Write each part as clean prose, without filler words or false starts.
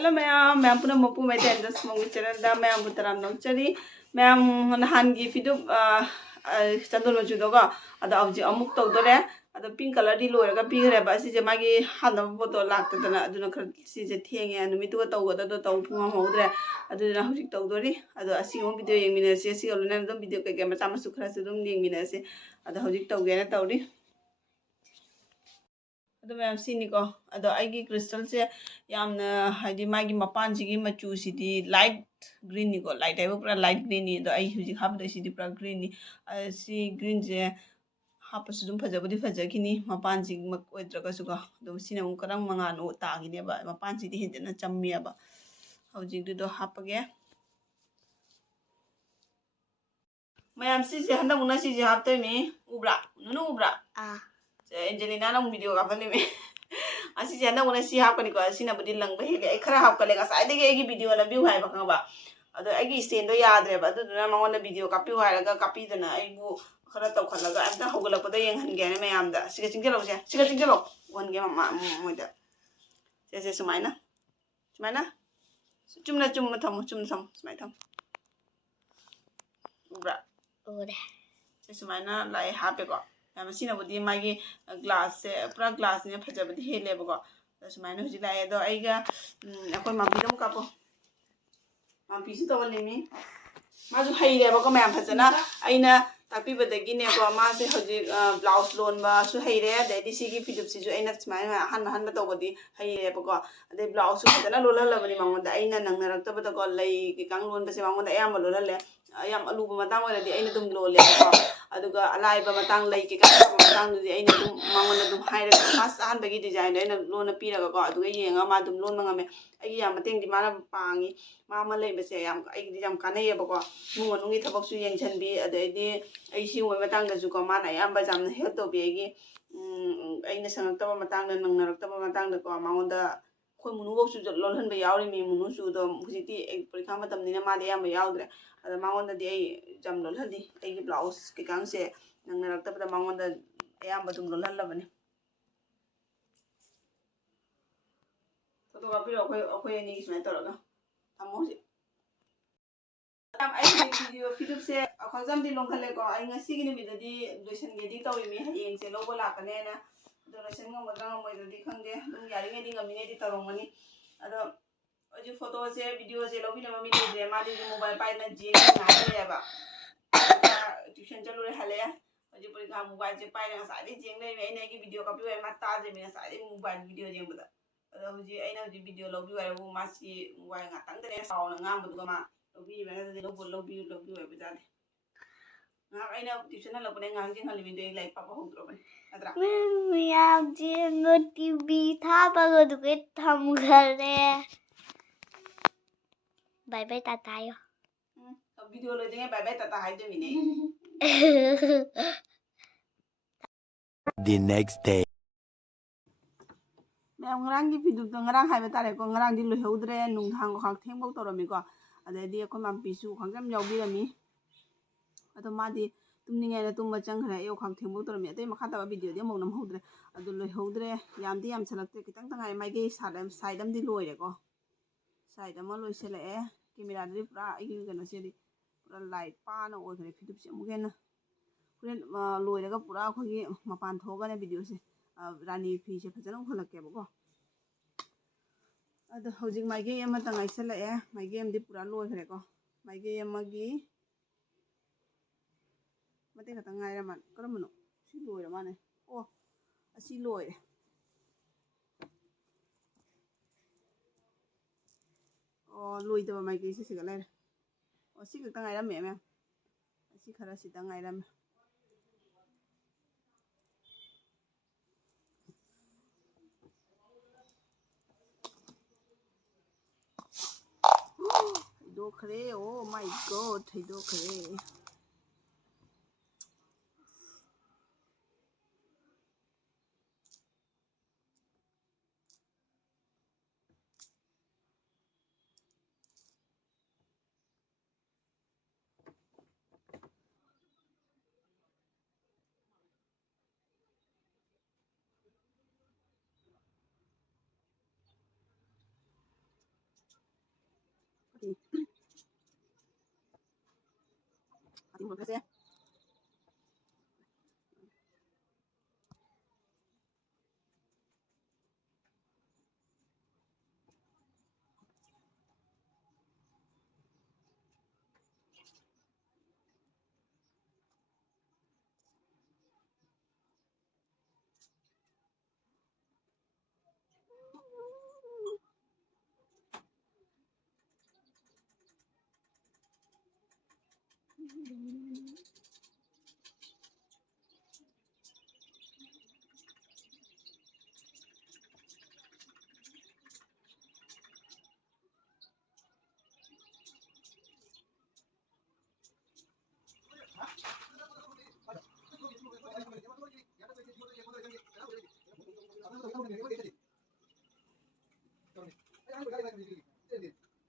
Hello ma'am puna mapu Meitei and the smoke channel da ma'am butaram nongchari ma'am Nahan gi video chandolo judoga ada object amuk tawdore ada pink color di loiraga pigre ba si je magi hana boto lakta dana aduna khar si je thenge anumi tu tawgoda do taw phunga modre aduna hojik tawdori ada asingom video yengmina se si oluna dum video ke macha masu khara su dum yengmina se ada hojik tawgena tawri ado ma'am siniko ado aigi crystal se yamna haidi magi mapan sigi machu sidi light green ni ko light aibo pura light green ni ado ai hujik habda sidi pura green ni si green je hapa su dum phajabudi phajagini mapan sigi mak oidraga su ko ado sina mu karang mangano tagine ba mapan sidi hindena chammi aba hujik do hapage ma'am si je handa muna si je hapta mi ubra nunu ubra Angelina nang video ka pali me asi jana una si hap ni ko asi na budi lang ba hele ai khara hap ka le ka sai de ge video na view hai ba ka ba ado ai gi stand do yadre ba adu na mangon na video ka pi hai ga ka pi dana ai bu khara taw khala ga anta hogala pa da yeng han ge ne mayam da siga chingjalo wan ge ma mo da se sumaina chumna tham sumai tham ubra se sumaina lai hape ko Masina budi magi glass se pura glass ne phajabadi hele bako sumaina huji lai do aiga akoi mampi dum kapo mampi su tawalimi mazu haire bako mayam phajana aina tapi badagi ne ko ma se huji blouse loan ba su haire dai sigi pidup si ju aina sumaina han tawbadi haire bako ade blouse su phajana lola labani mangonda aina nangnarak tabada ko lai ki kang loan ba se mangonda ayam lola le ayam aluba matang wala di aina dum lole ko aduga alaiba matang lai ki kang matang di aina dum mangonda dum haira mas han bagi design aina lona piraga ko aduga yenga ma dum lon mangame ai yam mateng di mana pangi mama lai ba se yam ai di yam kanai ba ko mungo nungi thabak su yeng chanbi adai di ai si ngoi matang da ju ko mana yam ba jam help to be gi aina sangak taba matang da nangnarak taba matang da ko mangonda khoi munu go su lon han ba yawri mi munu su do hujiti parikha matam ni na ma de yam ba yawdre ada mangonda di ai jam lol hadi ai gi blouse ki kang se nangnarak taba da mangonda ayam ba dum lol hal labani foto copy akoi ni ismai toraga tamo si ai video se akhajam di longkhale ko ai ngasi gi ni video di loisan ge di tawi mi hayeng se lobo la kane na do loisan ngam gadang moi do di khangde dum yari nge di ngami ne di tarongani ado oji photo se video se lobi na mi de ma di mobile pai na ji na ya ba tuition chalu re hale oji puri ga mobile je pai na sa di jeng nei ai nei gi video copy wai ma ta je mi na sa di mobile video jeng bada ado oji ai na oji video lobi wai bu ma si wai nga tang de sa na ngam bu ma lobi ba de lobi wai bu ja de nga ai na tuition na lobi nga jeng hali video like papa hudro ba adra Miyam ji no TV tha ba go du ke tham gare bye bye tata yo video lo jeng bye bye tata hai de mi ne The next day. Ma'am ngarang gi video to ngarang hai ba tare ko ngarang di loi hodre nung thang ko khak theng bok torami ko ade di ko mam pisu khangjam yawbi rami ado ma di tumninge na tumba changkhra yo khak theng bok torami ate makha ta video di mok nam hodre ado loi hodre yam di yam salakte kitang tangai mai ge side am di loi re ko side am loi sele e camera di pura igi gano se di pura light pa na oi khre video se mu gena puren loi daga pura khogi mapan thoga ne video se Rani fi se phajana kholakke bako ado hojik mai ge ama tangai sele e mai ge am di pura loi khre ko mai ge ama gi mate ka tangai ra man karamno si loi ra mane o asi loi o loi da mai ge si ga lai o si ka tangai ra me asi khara si tangai ra me khare oh my god thaido khare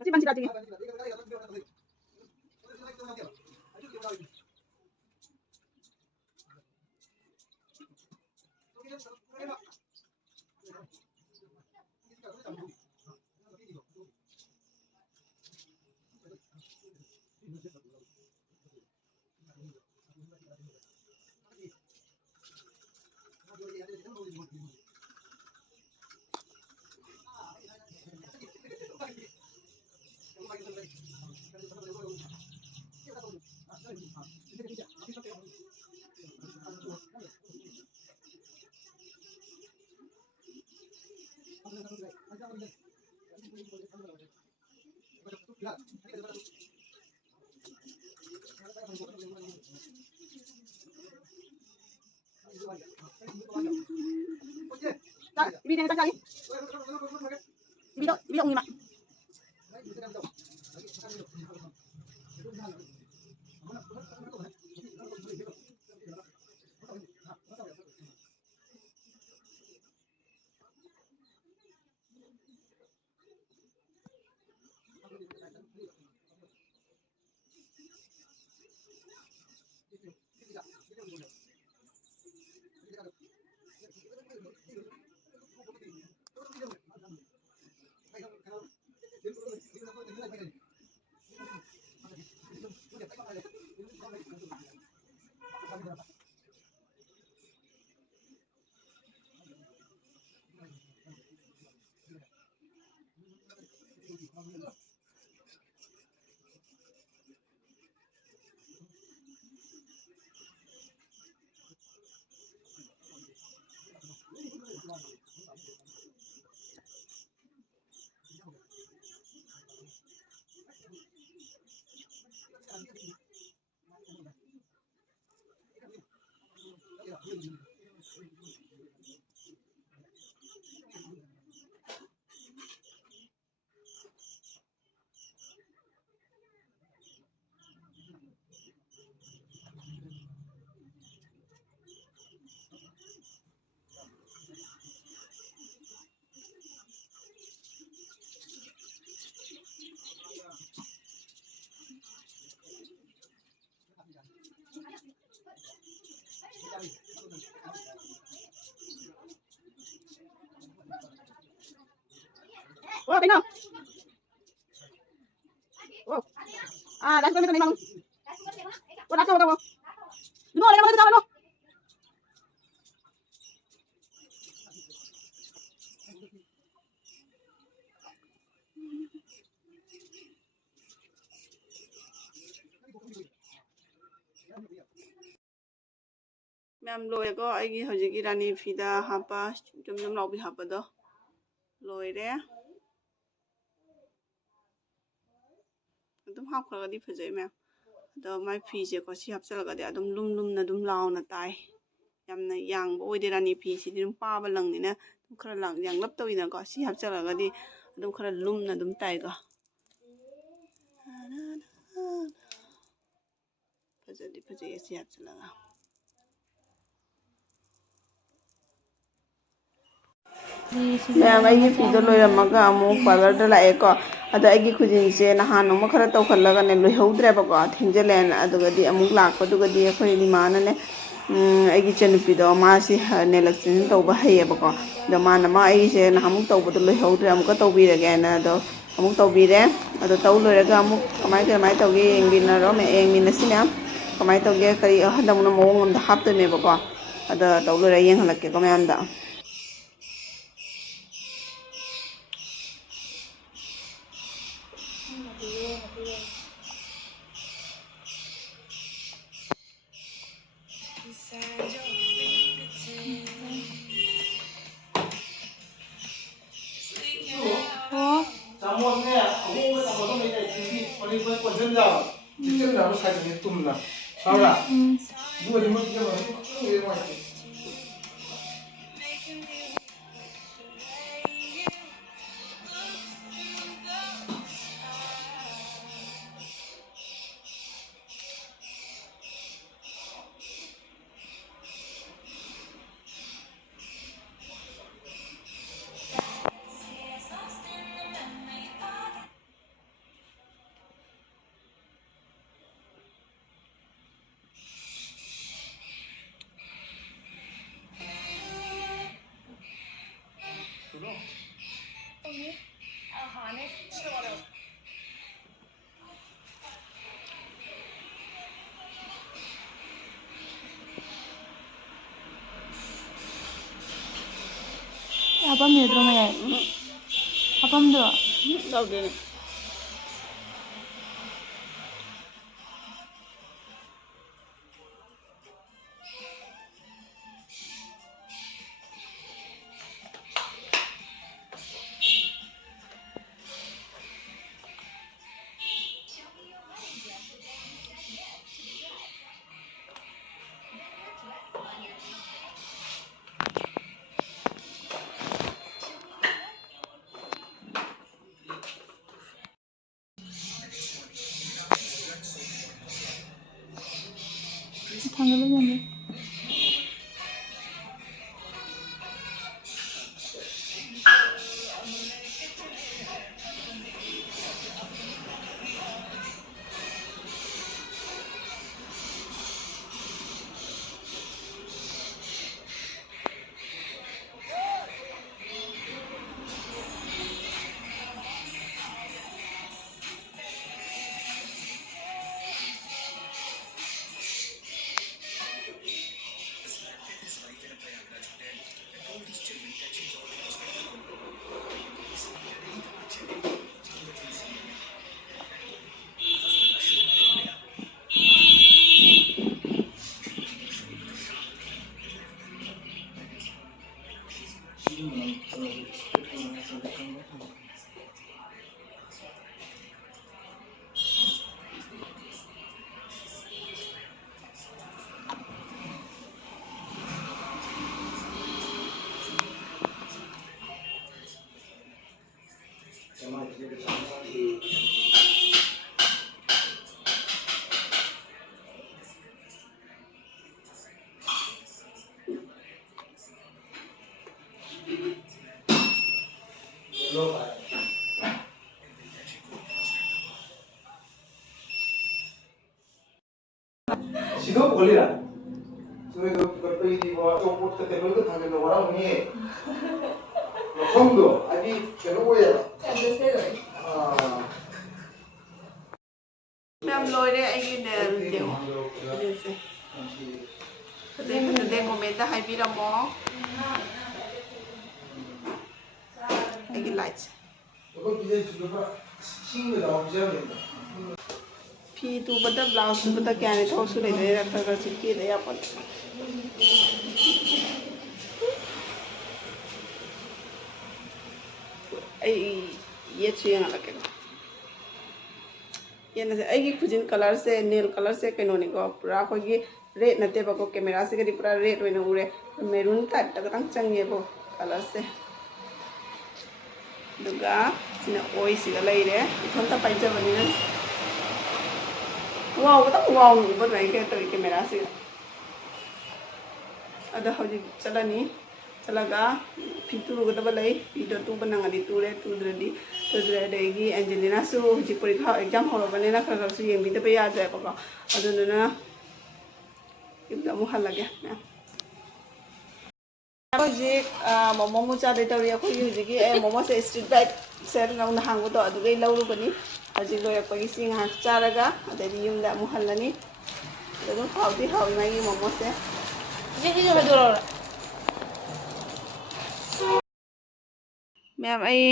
Kasi man sila tingin. Ibigay na tayo. Ibigay ang lima. Oh, tingnan. Oh. Dahil kami ito wala ka, wala ka. Dino, wala naman ito mo. Ma'am loire ko aigi hojiki rani fida hapa jum laubi hapa do loire adum hap khagadi phajai ma'am ado mai fi je ko si hap chalagadi adum lum na dum launa tai yamna yang bo oide rani fi si dum pa ba lang ni na dum khara lang yang lap tawi na ko si hap chalagadi adum khara lum na dum tai go phajai si hap chalaga मैं आई फीदो लोरमगा अमु parlour the लाए को अद आगी खुजिन से नहान no खरा तौखलगा ने लोहौद्रेबको थेंजलेन अदुगदी अमु लाकपदुगदी अखोय निमाना ने आगी चनुपीदो मासी नेलक्सिन तौबा हैयबको द माना मा आई से नहामु तौबदो लोहौद्रे अमुका तौबीरगे ना दो ꯑꯃꯨꯛ ꯇꯧꯕꯤꯔꯦ ꯑꯗꯣ ꯇꯧ ꯂꯣꯏꯔꯒ ꯑꯃꯨꯛ ꯀꯃꯥꯏ ꯇꯧꯒꯦ ꯌꯦꯡꯃꯤꯟꯅꯁꯤ ꯃꯌꯥꯝ ꯀꯃꯥꯏꯅ ꯇꯧꯒꯦ ꯀꯔꯤ ꯍꯟꯗꯛꯅ ꯃꯑꯣꯡ ꯑꯃꯗ ꯍꯥꯞꯇꯣꯏꯅꯦꯕꯀꯣ ꯑꯗ ꯇꯧ ꯂꯣꯏꯔꯒ ꯌꯦꯡꯍꯜꯂꯛꯀꯦꯀꯣ ꯃꯌꯥꯝꯗ 자모네 아무거 잡아서 내가 TV 어디 꽂은다 찍는다고 사진이 뚫나 알아 누가 좀 먹게 뭐 이래 말이지 Hapam yudro me. Hapam do. ꯇꯧꯗꯣꯏꯅꯦ Tanggal aja. 시도 걸리라 저희도 그것도 뭐 조금 그때 그거 당근 뭐라고니 성도 아니 결혼이야 아 ꯃꯌꯥꯝ ꯂꯣꯏꯔꯦ ꯑꯩꯒꯤ ꯅꯦꯜ ꯅꯦꯜꯁꯦ ꯐꯖꯩ ꯐꯖꯗꯦ ꯀꯣꯃꯦꯟꯇ ꯍꯥꯏꯕꯤꯔꯝꯃꯣ ꯑꯩꯒꯤ ꯂꯥꯏꯠꯁꯦ ꯐꯤ ꯇꯨꯕꯗ ꯕ꯭ꯂꯥꯎꯁ ꯇꯨꯕꯗ ꯀꯌꯥꯅꯤ ꯊꯕꯛꯁꯨ ꯂꯩꯗꯣꯏꯔꯥ ꯈꯔ ꯈꯔꯁꯨ ꯀꯦꯗ ꯌꯥꯄꯣꯠ ꯑꯩ ꯌꯦꯠꯁꯨ ꯌꯦꯡꯍꯜꯂꯛꯀꯦꯀꯣ ꯌꯦꯠꯅꯁꯦ ꯑꯩꯒꯤ ꯈꯨꯖꯤꯟ ꯀꯂꯔꯁꯦ ꯅꯦꯜ ꯀꯂꯔꯁꯦ ꯀꯩꯅꯣꯅꯤꯀꯣ ꯄꯨꯔꯥ ꯑꯩꯈꯣꯏꯒꯤ ꯔꯦꯠ ꯅꯠꯇꯦꯕꯀꯣ ꯀꯦꯃꯦꯔꯥꯁꯤꯒꯗꯤ ꯄꯨꯔꯥ ꯔꯦꯠ ꯑꯣꯏꯅ ꯎꯔꯦ ꯃꯦꯔꯨꯟ ꯇꯥꯏꯞꯇ ꯈꯇꯪ ꯆꯪꯉꯦꯕ ꯀꯂꯔꯁꯦ ꯑꯗꯨꯒ ꯁꯤꯅ ꯑꯣꯏꯁꯤꯒ ꯂꯩꯔꯦ ꯏꯊꯟꯇ ꯄꯥꯏꯖꯕꯅꯤꯅ ꯋꯥꯎꯕꯗꯪ ꯋꯥꯎꯅ ꯎꯕ ꯑꯗꯨꯃꯥꯏꯅ ꯀꯩ ꯇꯧꯋꯤ ꯀꯦꯃꯦꯔꯥꯁꯤꯒ ꯑꯗꯣ ꯍꯧꯖꯤꯛ ꯆꯠꯂꯅꯤ ꯆꯠꯂꯒ ꯐꯤ ꯇꯨꯔꯨꯒꯗꯕ ꯂꯩ ꯐꯤꯗꯣ ꯇꯨꯕ ꯅꯪꯉꯗꯤ ꯇꯨꯔꯦ ꯇꯨꯗ꯭ꯔꯗꯤ ꯇꯨꯗ꯭ꯔꯦ ꯑꯗꯒꯤ ꯑꯦꯟꯖꯦꯂꯤꯅꯥꯁꯨ ꯍꯧꯖꯤꯛ ꯄꯔꯤꯈꯥ ꯑꯦꯛꯖꯥꯝ ꯍꯧꯔꯕꯅꯤꯅ ꯈꯔ ꯈꯔꯁꯨ ꯌꯦꯡꯕꯤꯗꯕ ꯌꯥꯗ꯭ꯔꯦꯕꯀꯣ ꯑꯗꯨꯗꯨꯅ ꯌꯨꯝꯗ ꯑꯃꯨꯛ ꯍꯜꯂꯒꯦ ꯃꯌꯥꯝ ꯍꯧꯖꯤꯛ ꯃꯣꯃꯣ ꯃꯨꯆꯥꯗꯩ ꯇꯧꯔꯤ ꯑꯩꯈꯣꯏꯒꯤ ꯍꯧꯖꯤꯛꯀꯤ ꯃꯣꯃꯣꯁꯦ ꯁ꯭ꯇ꯭ꯔꯤꯠ ꯕꯥꯏꯠꯁꯦ ꯅꯧꯅ ꯍꯥꯡꯕꯗꯣ ꯑꯗꯨꯗꯩ ꯂꯧꯔꯨꯕꯅꯤ ꯍꯧꯖꯤꯛ ꯂꯣꯏꯔꯛꯄꯒꯤ ꯁꯤ ꯉꯥꯏꯍꯥꯛ ꯆꯥꯔꯒ ꯑꯗꯩꯗꯤ ꯌꯨꯝꯗ ꯑꯃꯨꯛ ꯍꯜꯂꯅꯤ ꯑꯗꯨꯝ ꯍꯥꯎꯗꯤ ꯍꯥꯎꯏ ꯃꯥꯒꯤ ꯃꯣꯃꯣꯁꯦ ꯃꯌꯥꯝ ꯑꯩ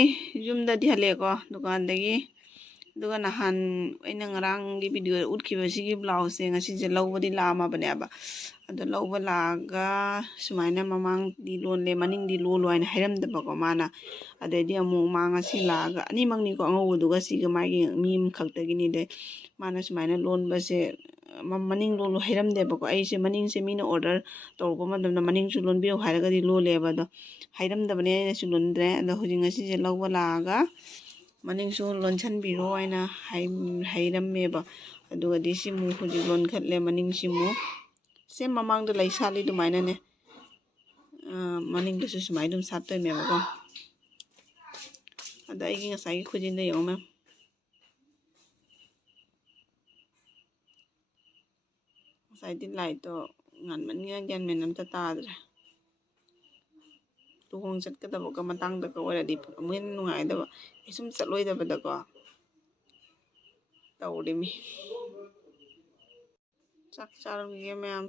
ꯌꯨꯝꯗꯗꯤ ꯍꯜꯂꯛꯑꯦꯀꯣ ꯗꯨꯀꯥꯟꯗꯒꯤ ꯑꯗꯨꯒ ꯅꯍꯥꯟ ꯑꯩꯅ ꯉꯔꯥꯡꯒꯤ ꯚꯤꯗꯤꯑꯣꯗ ꯎꯠꯈꯤꯕ ꯁꯤꯒꯤ ꯕ꯭ꯂꯥꯎꯁꯁꯦ ꯉꯁꯤꯁꯦ ꯂꯧꯕꯗꯤ ꯂꯥꯛꯑꯝꯃꯕꯅꯦꯕ ꯑꯗꯣ ꯂꯧꯕ ꯂꯥꯛꯑꯒ ꯁꯨꯃꯥꯏꯅ ꯃꯃꯥꯡꯗꯤ ꯂꯣꯜꯂꯦ ꯃꯅꯤꯡꯗꯤ ꯂꯣꯜꯂꯣ ꯍꯥꯏꯅ ꯍꯥꯏꯔꯝꯗꯕꯀꯣ ꯃꯥꯅ ꯑꯗꯩꯗꯤ ꯑꯃꯨꯛ ꯃꯥ ꯉꯁꯤ ꯂꯥꯛꯑꯒ ꯑꯅꯤꯃꯛꯅꯤꯀꯣ ꯑꯉꯧꯕꯗꯨꯒ ꯁꯤꯒ ꯃꯥꯒꯤ ꯃꯤ ꯑꯃꯈꯛꯇꯒꯤꯅꯤ ꯑꯗꯩ ꯃꯥꯅ ꯁꯨꯃꯥꯏꯅ ꯂꯣꯟꯕꯁꯦ ꯃꯅꯤꯡ ꯂꯣꯜꯂꯣ ꯍꯩꯔꯝꯗꯦꯕꯀꯣ ꯑꯩꯁꯦ ꯃꯅꯤꯡꯁꯦ ꯃꯤꯅ ꯑꯣꯔꯗꯔ ꯇꯧꯔꯛꯄ ꯃꯇꯝꯗ ꯃꯅꯤꯡꯁꯨ ꯂꯣꯟꯕꯤꯌꯨ ꯍꯥꯏꯔꯒꯗꯤ ꯂꯣꯜꯂꯦꯕ ꯑꯗꯣ ꯍꯩꯔꯝꯗꯕꯅꯦ ꯑꯩꯅꯁꯨ ꯂꯣꯟꯗ꯭ꯔꯦ ꯑꯗꯣ ꯍꯧꯖꯤꯛ ꯉꯁꯤꯁꯦ ꯂꯧꯕ ꯂꯥꯛꯑꯒ ꯃꯅꯤꯡꯁꯨ ꯂꯣꯟꯁꯟꯕꯤꯔꯣ ꯍꯥꯏꯅ ꯍꯩꯔꯝꯃꯦꯕ ꯑꯗꯨꯒꯗꯤ ꯁꯤꯃꯨꯛ ꯍꯧꯖꯤꯛ ꯂꯣꯟꯈꯠꯂꯦ ꯃꯅꯤꯡꯁꯤꯃꯨ ꯁꯦꯝ ꯃꯃꯥꯡꯗ ꯂꯩ ꯁꯥꯠꯂꯤ ꯑꯗꯨꯃꯥꯏꯅꯅꯦ ꯃꯅꯤꯡꯗꯁꯨ ꯁꯨꯃꯥꯏꯅ ꯑꯗꯨꯝ ꯁꯥꯠꯇꯣꯏꯅꯦꯕꯀꯣ ꯑꯗ ꯑꯩꯒꯤ ꯉꯁꯥꯏꯒꯤ ꯈꯨꯖꯤꯟꯗ ꯌꯦꯡꯉꯣ ꯃꯦꯝ ꯉꯁꯥꯏꯗꯤ ꯂꯥꯏꯠꯇꯣ ꯉꯥꯟꯃꯟꯅ ꯒ꯭ꯌꯥꯟ ꯃꯦꯟ ꯑꯝꯇ ꯇꯥꯗ꯭ꯔꯦ ꯂꯨꯍꯣꯡ ꯆꯠꯀꯗꯕꯒ ꯃꯇꯥꯡꯗꯒ ꯑꯣꯏꯔꯗꯤ ꯑꯃꯨꯛ ꯍꯦꯟꯅ ꯅꯨꯡꯉꯥꯏꯗꯕ ꯑꯩ ꯁꯨꯝ ꯆꯠꯂꯣꯏꯗꯕꯗꯀꯣ ꯇꯧꯔꯤꯃꯤ ꯆꯥꯛ ꯆꯥꯔꯨꯈꯤꯒꯦ ꯃꯌꯥꯝ